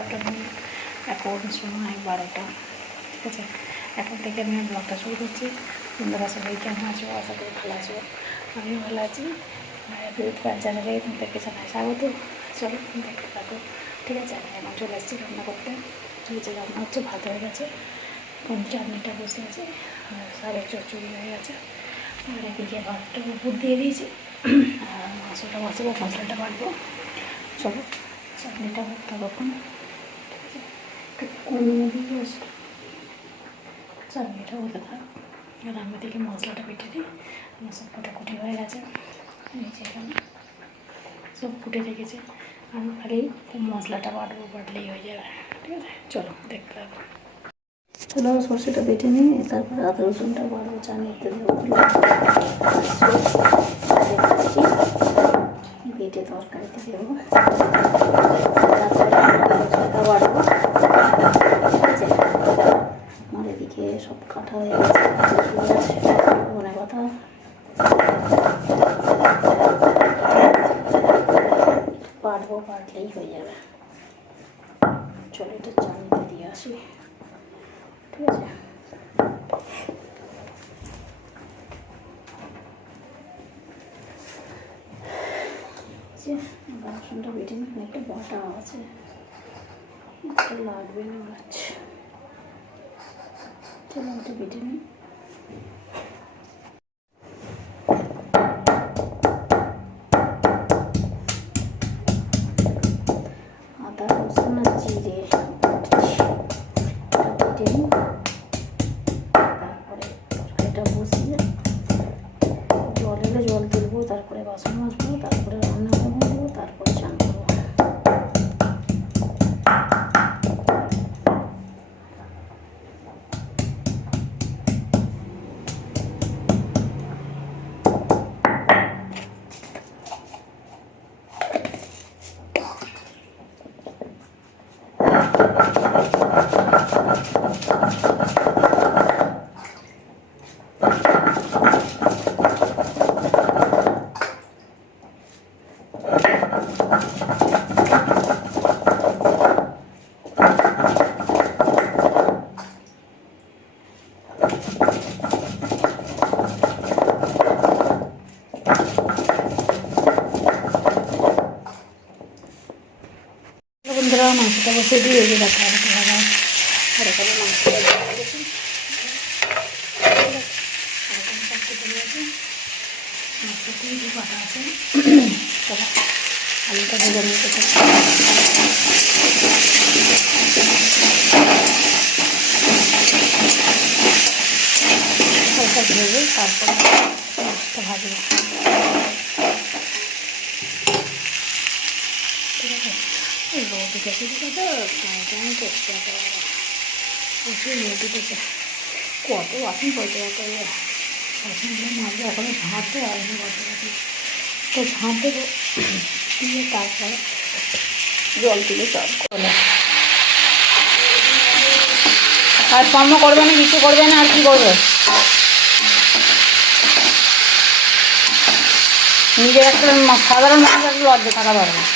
Afternoon. এখন সময় 12টা, ঠিক আছে। এখন থেকে আমি ব্লগটা শুরু করছি। বন্ধুরা সবাই কেমন আছো? আশা করি ভালো আছো, আমিও ভালো আছি। চ্যানেলে তোমাদেরকে জানাই স্বাগত। চলো দেখতে থাকো, ঠিক আছে। আমি এখন চলে এসেছি রান্না করতে। ঠিক আছে, রান্না হচ্ছে, ভাত হয়ে গেছে, এখন চাটনিটা বসে আছে, আর শাকের চচ্চড়ি হয়ে গেছে, আর এদিকে ভাতটা উপর দিয়ে দিয়েছি, আর মাংসটা বসাবো, মশলাটা বাটবো। চলো চাটনিটা করতে হবে এখন, ঠিক আছে। একটু কমিয়ে দিয়ে আসি, চাটনিটা হতে থাক, আর আমি দিকে মশলাটা বেটে দিই। আমার সব কুটাকুটি হয়ে গেছে, নিচে এখানে সব কুটে রেখেছে, আমি খালি মশলাটা বাটলেই হয়ে যাবে, ঠিক আছে। চলো দেখতে হবে। চলো সর্ষেটা বেটে নিই, তারপরে আদা রসুনটা বাড়বো, চাটনিতে দেবো, বেটে তরকারিতে দেবো, তারপরে বাড়বো, ঠিক আছে। আমার এদিকে সব কাটা হয়ে গেছে, মনে কথা বাড়বো, বাড়লেই হয়ে যাবে। চলো এটা চাটনিতে দিয়ে আসি, ঠিক আছে। রসুনটা বেটে নিই, অনেকটা বাটা আছে, লাগবে না মাছ। চলো ওটা বেটে নিই। আদা রসুন আর জিরে বেটে নিই, তারপরে তরকারিটা বসিয়ে জল এলে জল তুলবো, তারপরে বাসন মাজবো, তারপরে রান্না করবো, তারপরে চান করবো। বন্ধুরা মাংসটা বসে দিয়ে এই যে দেখা আর এখানে মাংসটা দিয়ে দিয়েছি, এরকম সব কেটে নিয়েছি, মাংসটি যে কাটা আছে। চলো আলুটা ভেজে নিতে থাকি, হালকা ভেজে তারপরে মাছটা ভাজবো, ঠিক আছে। রোদ উঠেছে, ঠিক আছে, কেমন করছে প্রচুর রোদ উঠেছে, কত বাসন পড়তে যাতে বাসনগুলো মাজবো, এখনো ঝাঁটতে পারিনি বাসনগুলো, তো ঝাঁট দেবো, দিয়ে তারপরে জল তুলে চাল করলে আর কর্ম করবে না, কিছু করবে না, আর কি করবে, নিজের একটা সাধারণ মানুষ একটা লজ্জা থাকা দরকার।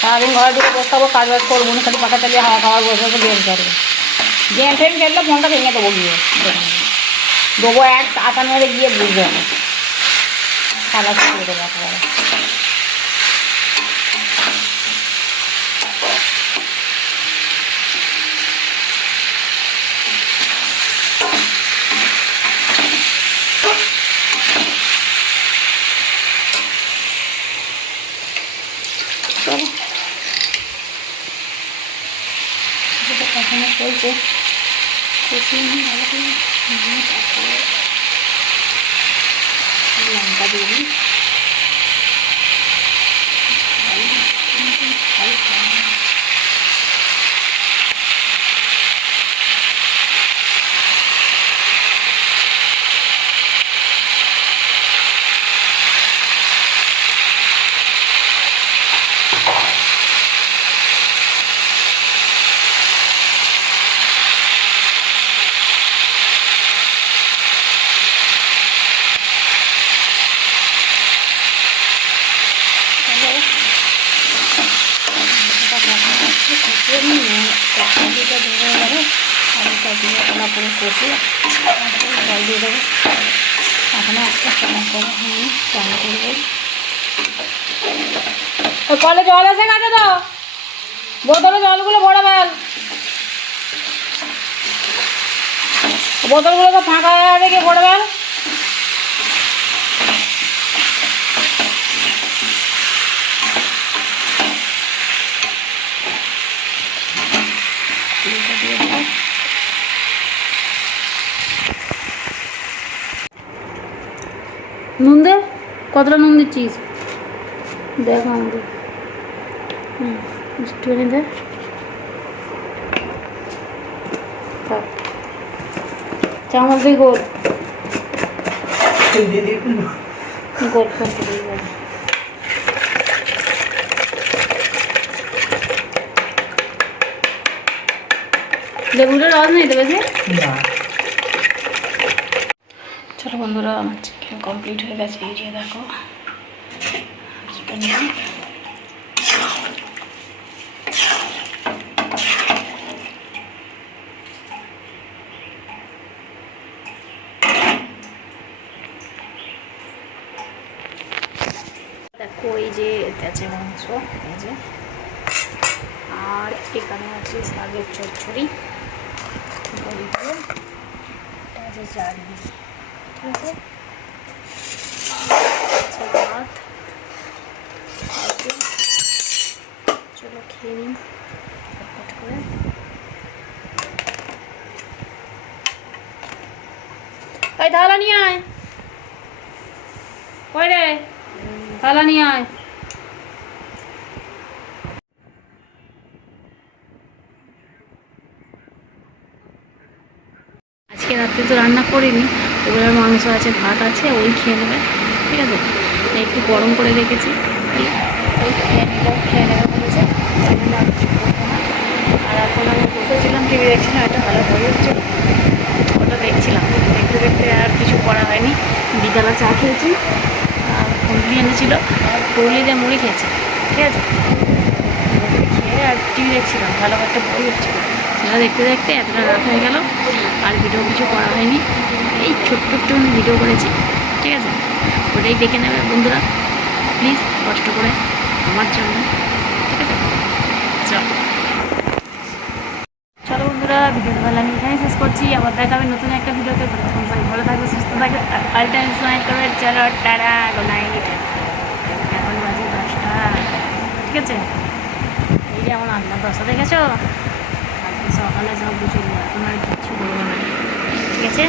সারাদিন ঘরে ঢুকে বসে থাকবো, কাজ বাজ করবো না, খালি পাখা চালিয়ে হাওয়া খাওয়ার বসে বসে গেম খেলবো, গেম ফেম খেললে ফোনটা ভেঙে দেবো, গিয়ে দেবো এক আটা মেরে গিয়ে বুঝবে না, সাদা শুকিয়ে দেবো একেবারে। কখনো চলছে ভালো করে তারপরে লঙ্কা দিয়ে দিই, সবজিটা ধরে যাবে, আলুটা দিয়ে ভালো করে কষিয়ে জল দিয়ে দেবো। এখনো আজকে স্নান করা হয়নি, স্নান করবো। কলে জল এসে গেছে তো, বোতলে জলগুলো ভরে ফেল, বোতলগুলো তো ফাঁকা রেখে ভরে ফেল। নুন দে, কতটা নুন দিচ্ছিস দেখ আমাদের। একটুখানি দে, চামচ দিয়ে গোল গোল করতে দিয়ে গোল। লেবুটার রস নেই তো বেশি। চলো বন্ধুরা, আমার চিকেন কমপ্লিট হয়ে গেছে। এই যে দেখো, দেখো এই যে এতে আছে মাংস, এই যে, আর এখানে আছে শাকের চচ্চড়ি, আছে চাটনি, ঠিক আছে, ভাত। চলো খেয়ে নিন ফটফট করে। ওই থালা নিয়ে আয়, কই রে থালা নিয়ে আয়। আজকে রাত্রে তো রান্না করিনি, ওগুলোর মাংস আছে, ভাত আছে, ওই খেয়ে নেবে, ঠিক আছে। একটু গরম করে রেখেছি, ওই খেয়ে নেবে বলেছে। আর এখন আমি বসেছিলাম, টিভি দেখছিলাম, একটা ভালো বই হচ্ছে, ওটা দেখছিলাম। দেখতে দেখতে আর কিছু করা হয়নি। বিকালে চা খেয়েছি, আর কুন্ডলি এনেছিল, কুন্ডলি দিয়ে মুড়ি খেয়েছি, ঠিক আছে। খেয়ে আর টিভি দেখছিলাম, ভালো একটা বই হচ্ছিলো, সেটা দেখতে দেখতে এতটা রাত হয়ে গেল। আর ভিডিও কিছু করা হয়নি, এই ছোট্ট একটু ভিডিও করেছি, ঠিক আছে। ওটাই দেখে নেবে বন্ধুরা, প্লিজ কষ্ট করে আমার জন্য, ঠিক আছে। চলো বন্ধুরা, ভিডিওটা ভালো আমি এখানে শেষ করছি। আবার দেখাবে নতুন একটা ভিডিওতে। তখন সবাই ভালো থাকবে, সুস্থ থাকবে, আর অল টাইম স্মাইল করবে। চলো টাটা, গুড নাইট। এখন বাজে 10টা, ঠিক আছে। এই যে আমার আটটা 10টা দেখেছো, সকালে সব কিছু, এখন আর কিচ্ছু করবো না, ঠিক আছে।